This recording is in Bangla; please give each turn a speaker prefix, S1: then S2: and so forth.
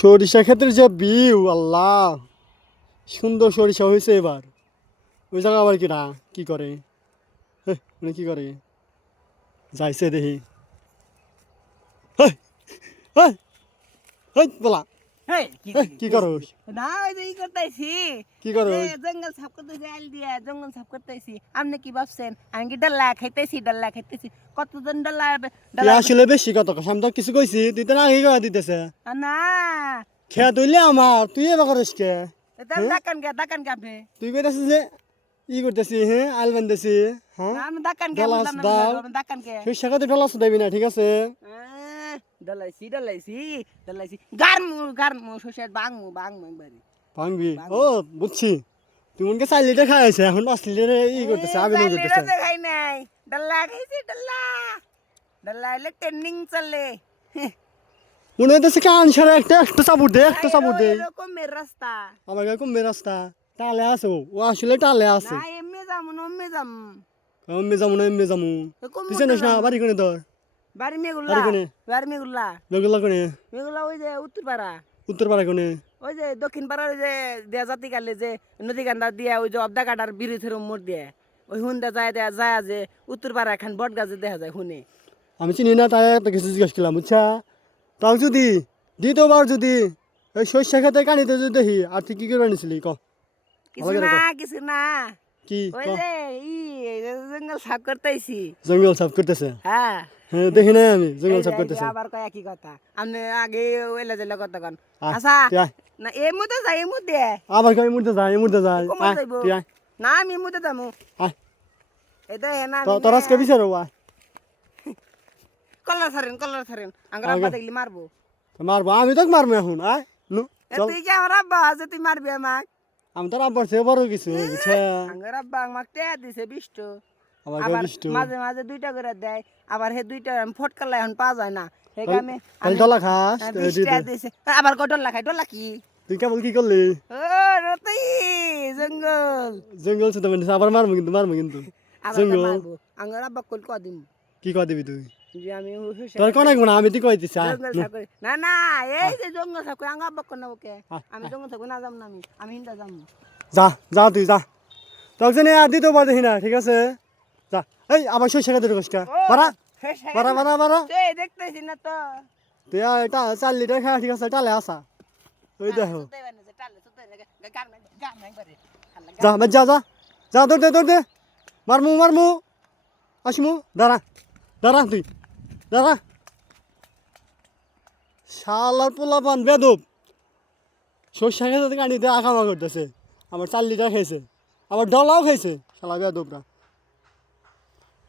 S1: সরিষা ক্ষেত্রে যে বিউ, আল্লাহ। সুন্দর সরিষা হয়েছে এবার। ওই জায়গা আবার কি না? কি করে? মানে কি করে? যাইছে দেখি। বলা
S2: কি
S1: করো
S2: না ওই ই করতেছি।
S1: কি করো
S2: জঙ্গল সাফ করতেছি আইল দিয়া জঙ্গল সাফ করতেছি। আপনি কি ভাবছেন? আমি কি ডাল্লা খাইতেছি ডাল্লা খাইতেছি? কতজন ডাল্লা
S1: আসলে বেশি কত আমি তো কিছু কইছি তুই তো না আগে কথা দিতেছে।
S2: না।
S1: খেয়া তুইলে আমার তুই এবার করিস কে?
S2: দাকান গে দাকান গে আপনি।
S1: তুই কইতেছিস যে ই করতেছি হ্যাঁ আল বানতেছি হ্যাঁ?
S2: আমি দাকান না, দাকান গে।
S1: সরিষা ক্ষেত্রে ঢলাস দেবি না ঠিক আছে?
S2: আহ, ডালাইছি ডালাইছি ডালাইছি গারমু গারমু শোষের বাংমু বাংমু একবারে
S1: ভাঙবি ও বুঝছি তুই মনকে চার লিটার খাইছে এখন পাঁচ লিটার ই করতেছে আবেদন করতেছে
S2: খাই নাই ডাল্লা খাইছি ডাল্লা ডাল্লা এলে ট্রেন্ডিং চলে
S1: মনে হইতেছে কান সারা একটা একটা চাপুর দে একটা চাপুর দে
S2: এরকমের রাস্তা
S1: আমার গায়ে কমবে রাস্তা টালে আছে ও আসলে টালে আছে
S2: না এমনি যাম না এমনি যাম
S1: এমনি যাব না এমনি যাব তুই জানিস না বাড়ি কোনে তোর
S2: বাড়ি মেগুলা
S1: বাড়ি কোনে?
S2: ওই যে উত্তরপাড়া।
S1: উত্তর কোনে?
S2: ওই যে দক্ষিণ পাড়ার ওই যে দেয়া জাতি কালে যে নদী কান্দা দিয়া ওই যে অবদা কাটার বিরুদ্ধের মোড় দিয়ে। ওই হুন্দা যায় দেয়া যায় যে উত্তরপাড়া এখন বট গাছে দেখা যায় হুনে
S1: আমি চিনি না তাই একটা কিছু জিজ্ঞেস করলাম বুঝছা? তাও যদি দ্বিতীয়বার যদি ওই শস্য খেতে কানিতে যদি দেখি আর তুই কি করে নিছিলি? ক।
S2: কিছু না কিছু না।
S1: কি?
S2: ওই যে ই জঙ্গল সাফ করতেছি।
S1: জঙ্গল সাফ করতেছে?
S2: হ্যাঁ।
S1: হ্যাঁ দেখি না আমি
S2: এই
S1: জঙ্গল সাফ
S2: এই আবার কয় একই কথা। আপনি আগে ওইলা জেলা কথা কন? আচ্ছা না এই মুহূর্তে যাই এই মুহূর্তে।
S1: আবার যায় এই যায়
S2: কমা
S1: আয়,
S2: যাইবো। না আমি এই মুহূর্তে
S1: আয়
S2: এটা হেনা
S1: তো- তোর আজকে বিচারো আয়
S2: কলার ছাড়েন কলার ছাড়েন। আঙ্গার। আব্বা দেখলি মারবো।
S1: মারবো আমি তো মারবো এখন আয় নু
S2: তুই কি আমার আব্বা আছে তুই মারবি আমাক?
S1: আমি তোর আব্বার চেয়ে বড় কিছু বুঝছে
S2: আঙ্গার আব্বা আমাক দিছে বিষ্ট।
S1: আবার
S2: মাঝে মাঝে দুইটা করে দেয় আবার হে দুইটা ফটকালে এখন পাওয়া যায় না।
S1: তাহলে- ডলা খাস
S2: হ্যাঁ, আবার কত ডল্লা খাই কি?
S1: তুই কেবল কি করলি?
S2: জঙ্গল।
S1: জঙ্গল মানে আবার মারবো কিন্তু মারবো কিন্তু। জঙ্গল।
S2: মারবো। আব্বা কল কদিন
S1: কি কয় দিবি তুই?
S2: আমি
S1: তোর কোন না আমি তুই কই দিছি নু।
S2: না এই যে জঙ্গল করে আঙ্গা আব্বা কোন ওকে। আমি জঙ্গল করে না যাম না আমি আমি হিন্দা যাম।
S1: যা যা তুই যা। তোর জন্য আর দেখি না ঠিক আছে? যা এই আবার শস্য খেতে ঢুকিস কা? বাড়া
S2: শেষ হয়ে
S1: বাড়া
S2: গেল।
S1: বাড়া বাড়া।
S2: দেখতেছি না তো।
S1: তুই এটা চার লিটার খাওয়া ঠিক আছে টালে আসা। ওই দেখো। যা বাদ যা যা যা দৌড় দে দৌড় দে। মারমু মারমু। আসমু দাঁড়া দাঁড়া তুই দাঁড়া। শালার পোলা পান বেদব। সর্ষা খেতে কানিতে আঁকামা করতেছে। আমার চার লিটার খেয়েছে আবার ডলাও খেয়েছে শালা বেদবরা।